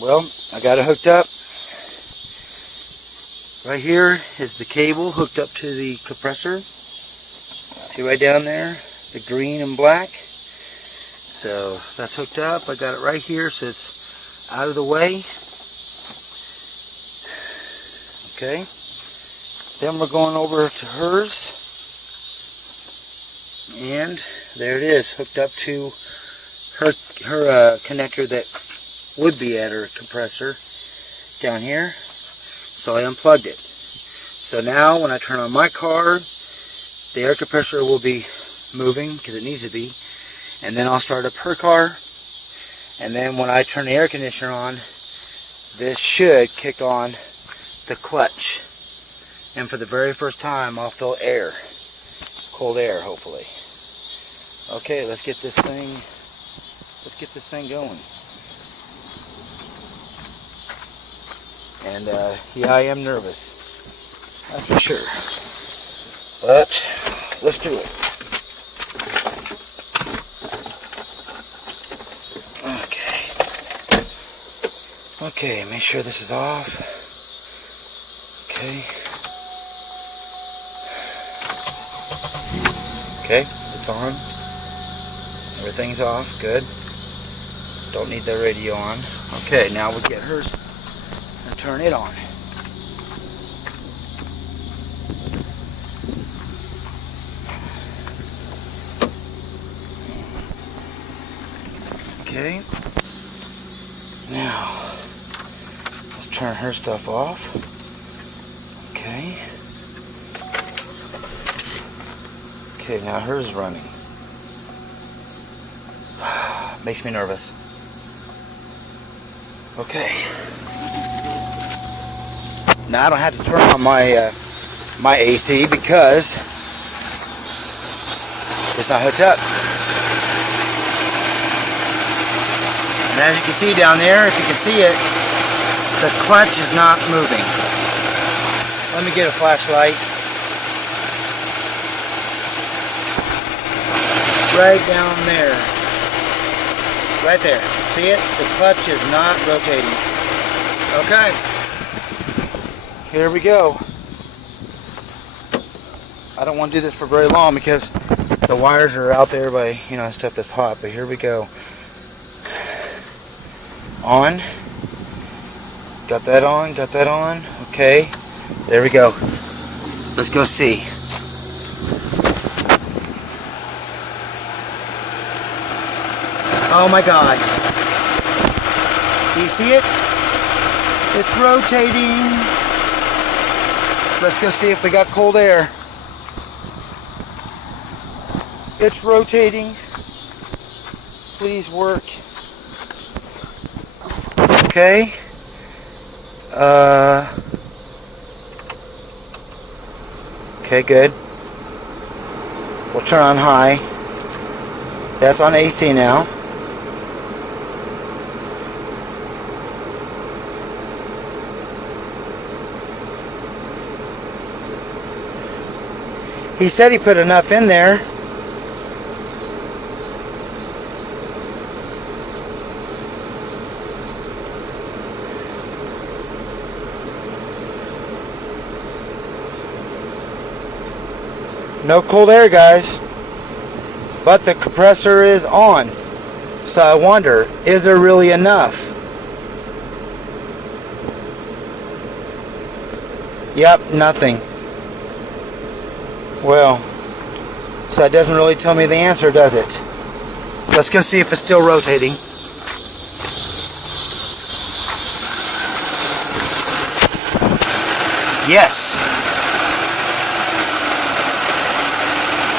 Well, I got it hooked up. Right here is the cable hooked up to the compressor. See right down there, the green and black. So that's hooked up. I got it right here, so it's out of the way. Okay. Then we're going over to hers. And there it is, hooked up to her connector that would be at her compressor down here. So I unplugged it. So now when I turn on my car, the air compressor will be moving because it needs to be. And then I'll start up her car. And then when I turn the air conditioner on, this should kick on the clutch. And for the very first time, I'll feel air. Cold air, hopefully. Okay, let's get this thing going. And yeah, I am nervous, that's for sure. But let's do it. Okay, make sure this is off. Okay, it's on. Everything's off, good. Don't need the radio on. Okay, now we'll get hers and turn it on. Okay, now let's turn her stuff off. Okay. Okay, now hers is running. Makes me nervous. Okay. Now I don't have to turn on my my AC because it's not hooked up. And as you can see down there, if you can see it, the clutch is not moving. Let me get a flashlight. Right down there. Right there. See it? The clutch is not rotating. Okay. Here we go. I don't want to do this for very long because the wires are out there by, you know, stuff that's hot. But here we go. On. Got that on. Got that on. Okay. There we go. Let's go see. Oh my God. Do you see it? It's rotating. Let's go see if we got cold air. It's rotating. Please work. Okay. Okay, good. We'll turn on high. That's on AC now. He said he put enough in there. No cold air, guys. But the compressor is on. So I wonder, is there really enough? Yep, nothing. Well, so that doesn't really tell me the answer, does it? Let's go see if it's still rotating. Yes.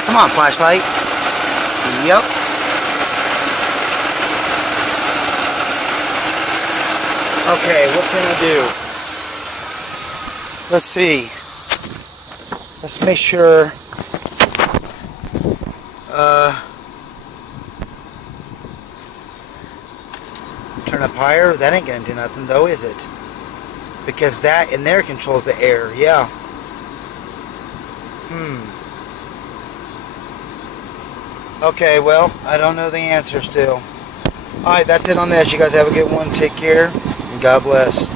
Come on, flashlight. Yep. Okay, what can I do? Let's see. Let's make sure. Turn up higher. That ain't gonna do nothing, though, is it? Because that in there controls the air. Yeah. Okay, well, I don't know the answer still. Alright, that's it on this. You guys have a good one. Take care. God bless.